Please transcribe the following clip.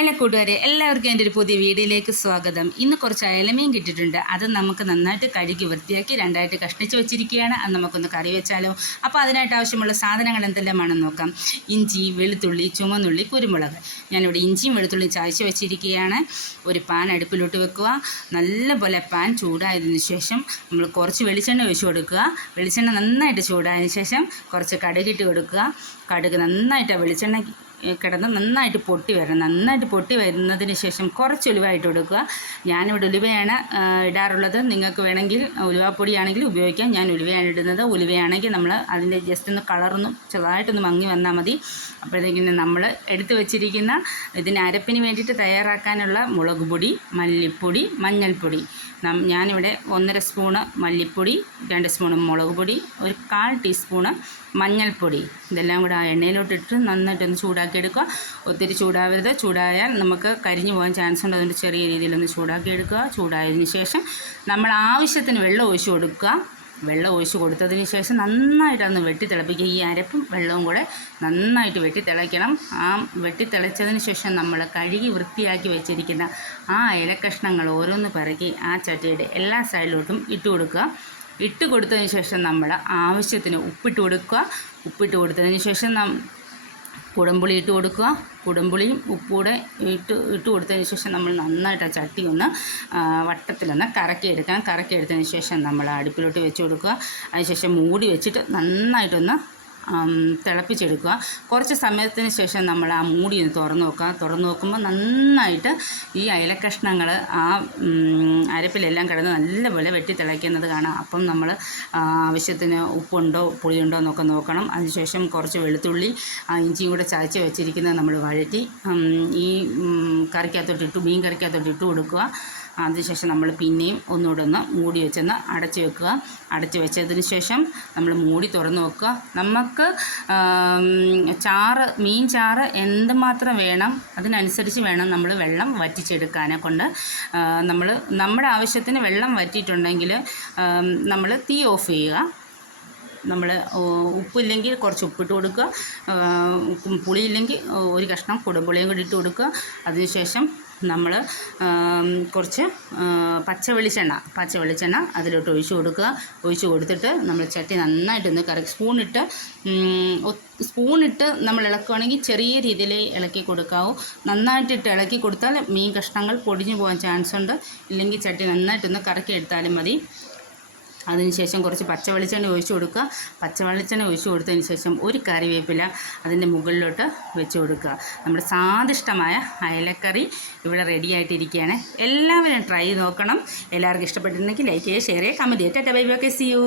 Hello കൂട്ടുകാരെ, എല്ലാവർക്കും എൻ്റെ ഒരു പുതിയ വീഡിയോയിലേക്ക് സ്വാഗതം. ഇന്ന് കുറച്ച് അയലമീൻ കിട്ടിയിട്ടുണ്ട്. അത് നമുക്ക് നന്നായിട്ട് കഴുകി വൃത്തിയാക്കി രണ്ടായിട്ട് കഷ്ണിച്ച് വെച്ചിരിക്കുകയാണ്. അത് നമുക്കൊന്ന് കറി വെച്ചാലോ. അപ്പോൾ അതിനായിട്ട് ആവശ്യമുള്ള സാധനങ്ങൾ എന്തെല്ലാമാണെന്ന് നോക്കാം. ഇഞ്ചി, വെളുത്തുള്ളി, ചുമന്നുള്ളി, കുരുമുളക്. ഞാനിവിടെ ഇഞ്ചിയും വെളുത്തുള്ളിയും ചായച്ച് വെച്ചിരിക്കുകയാണ്. ഒരു പാൻ അടുപ്പിലോട്ട് വെക്കുക. നല്ലപോലെ പാൻ ചൂടായതിനു ശേഷം നമ്മൾ കുറച്ച് വെളിച്ചെണ്ണ ഒഴിച്ച് കൊടുക്കുക. വെളിച്ചെണ്ണ നന്നായിട്ട് ചൂടായതിനു ശേഷം കുറച്ച് കടുകിട്ട് കൊടുക്കുക. കടുക് നന്നായിട്ട് വെളിച്ചെണ്ണ കിടന്ന് നന്നായിട്ട് പൊട്ടി വരണം. നന്നായിട്ട് പൊട്ടി വരുന്നതിന് ശേഷം കുറച്ച് ഉലുവായിട്ട് കൊടുക്കുക. ഞാനിവിടെ ഉലുവയാണ് ഇടാറുള്ളത്. നിങ്ങൾക്ക് വേണമെങ്കിൽ ഉലുവാപ്പൊടിയാണെങ്കിൽ ഉപയോഗിക്കാം. ഞാൻ ഉലുവയാണ് ഇടുന്നത്. ഉലുവയാണെങ്കിൽ നമ്മൾ അതിൻ്റെ ജസ്റ്റ് ഒന്ന് കളറൊന്നും ചെറുതായിട്ടൊന്ന് മങ്ങി വന്നാൽ മതി. അപ്പോഴത്തേക്കിന് നമ്മൾ എടുത്തു വച്ചിരിക്കുന്ന ഇതിന് അരപ്പിന് വേണ്ടിയിട്ട് തയ്യാറാക്കാനുള്ള മുളക് പൊടി, മല്ലിപ്പൊടി, മഞ്ഞൾപ്പൊടി. ഞാനിവിടെ 1.5 സ്പൂണ് മല്ലിപ്പൊടി, 2 സ്പൂണ് മുളക് പൊടി, ഒരു 1/4 ടീസ്പൂണ് മഞ്ഞൾപ്പൊടി, ഇതെല്ലാം കൂടെ ആ എണ്ണയിലോട്ടിട്ട് നന്നായിട്ടൊന്ന് ചൂടാക്കി എടുക്കുക. ഒത്തിരി ചൂടാവരുത്. ചൂടായാൽ നമുക്ക് കരിഞ്ഞു പോകാൻ ചാൻസ് ഉണ്ട്. അതുകൊണ്ട് ചെറിയ രീതിയിലൊന്ന് ചൂടാക്കി എടുക്കുക. ചൂടായതിന് ശേഷം നമ്മൾ ആവശ്യത്തിന് വെള്ളം ഒഴിച്ച് കൊടുക്കുക. വെള്ളം ഒഴിച്ച് കൊടുത്തതിന് ശേഷം നന്നായിട്ടൊന്ന് വെട്ടി തിളപ്പിക്കുക. ഈ അരപ്പും വെള്ളവും കൂടെ നന്നായിട്ട് വെട്ടി തിളയ്ക്കണം. ആ വെട്ടി തിളച്ചതിന് ശേഷം നമ്മൾ കഴുകി വൃത്തിയാക്കി വെച്ചിരിക്കുന്ന ആ ഇലക്കഷ്ണങ്ങൾ ഓരോന്ന് പിറക്കി ആ ചട്ടിയുടെ എല്ലാ സൈഡിലോട്ടും ഇട്ട് കൊടുക്കുക. ഇട്ട് കൊടുത്തതിന് ശേഷം നമ്മൾ ആവശ്യത്തിന് ഉപ്പിട്ട് കൊടുക്കുക. ഉപ്പിട്ട് കൊടുത്തതിന് ശേഷം കുടംപുളി ഇട്ട് കൊടുക്കുക. കുടംപുളിയും ഉപ്പൂടെ ഇട്ട് കൊടുത്തതിന് ശേഷം നമ്മൾ നന്നായിട്ട് ആ ചട്ടി ഒന്ന് വട്ടത്തിലൊന്ന് കറക്കിയെടുക്കണം. കറക്കിയെടുത്തതിന് ശേഷം നമ്മൾ അടുപ്പിലോട്ട് വെച്ച് കൊടുക്കുക. അതിനുശേഷം മൂടി വെച്ചിട്ട് നന്നായിട്ടൊന്ന് തിളപ്പിച്ചെടുക്കുക. കുറച്ച് സമയത്തിന് ശേഷം നമ്മൾ ആ മൂടി ഒന്ന് തുറന്ന് നോക്കുക. തുറന്ന് നോക്കുമ്പോൾ നന്നായിട്ട് ഈ അയലക്കഷ്ണങ്ങൾ ആ അരപ്പിലെല്ലാം കിടന്ന് നല്ലപോലെ വെട്ടി തിളയ്ക്കുന്നത് കാണാം. അപ്പം നമ്മൾ ആവശ്യത്തിന് ഉപ്പുണ്ടോ പുളിയുണ്ടോ എന്നൊക്കെ നോക്കണം. അതിനുശേഷം കുറച്ച് വെളുത്തുള്ളി ഇഞ്ചിയും കൂടെ ചതച്ച് വെച്ചിരിക്കുന്നത് നമ്മൾ വഴറ്റി ഈ കറിക്കകത്തോട്ട് മീൻ കറിക്കകത്തോട്ട് ഇട്ട് കൊടുക്കുക. അതിനുശേഷം നമ്മൾ പിന്നെയും ഒന്നുകൂടെ ഒന്ന് മൂടി വെച്ചൊന്ന് അടച്ച് വെക്കുക. അടച്ച് വെച്ചതിന് ശേഷം നമ്മൾ മൂടി തുറന്ന് വെക്കുക. നമുക്ക് മീൻ ചാറ് എന്തുമാത്രം വേണം അതിനനുസരിച്ച് വേണം നമ്മൾ വെള്ളം വറ്റിച്ചെടുക്കാനെ കൊണ്ട്. നമ്മുടെ ആവശ്യത്തിന് വെള്ളം വറ്റിയിട്ടുണ്ടെങ്കിൽ നമ്മൾ തീ ഓഫ് ചെയ്യുക. നമ്മൾ ഉപ്പില്ലെങ്കിൽ കുറച്ച് ഉപ്പിട്ട് കൊടുക്കുക. പുളിയില്ലെങ്കിൽ ഒരു കഷ്ണം കുടംപുളിയും കൂടി ഇട്ട് കൊടുക്കുക. അതിനുശേഷം നമ്മൾ കുറച്ച് പച്ച വെളിച്ചെണ്ണ അതിലോട്ട് ഒഴിച്ച് കൊടുക്കുക. ഒഴിച്ച് കൊടുത്തിട്ട് നമ്മൾ ചട്ടി നന്നായിട്ടൊന്ന് സ്പൂണിട്ട് നമ്മൾ ഇളക്കുകയാണെങ്കിൽ ചെറിയ രീതിയിൽ ഇളക്കി കൊടുക്കാവൂ. നന്നായിട്ടിട്ട് ഇളക്കി കൊടുത്താൽ മീൻ കഷ്ണങ്ങൾ പൊടിഞ്ഞു പോകാൻ ചാൻസ് ഉണ്ട്. ഇല്ലെങ്കിൽ ചട്ടി നന്നായിട്ടൊന്ന് കറക്കി എടുത്താലും മതി. അതിനുശേഷം കുറച്ച് പച്ചവെളിച്ചെണ്ണ ഒഴിച്ച് കൊടുക്കുക. പച്ചവെളിച്ചെണ്ണ ഒഴിച്ച് കൊടുത്തതിന് ശേഷം ഒരു കറിവേപ്പില അതിൻ്റെ മുകളിലോട്ട് വെച്ച് കൊടുക്കുക. നമ്മുടെ സ്വാദിഷ്ടമായ അയലക്കറി ഇവിടെ റെഡി ആയിട്ടിരിക്കുകയാണ്. എല്ലാവരും ട്രൈ നോക്കണം. എല്ലാവർക്കും ഇഷ്ടപ്പെട്ടിട്ടുണ്ടെങ്കിൽ ലൈക്ക് ചെയ്യുക, ഷെയർ ചെയ്യുക, കമൻറ്റ് ചെയ്യുക. Tata bye bye. See U.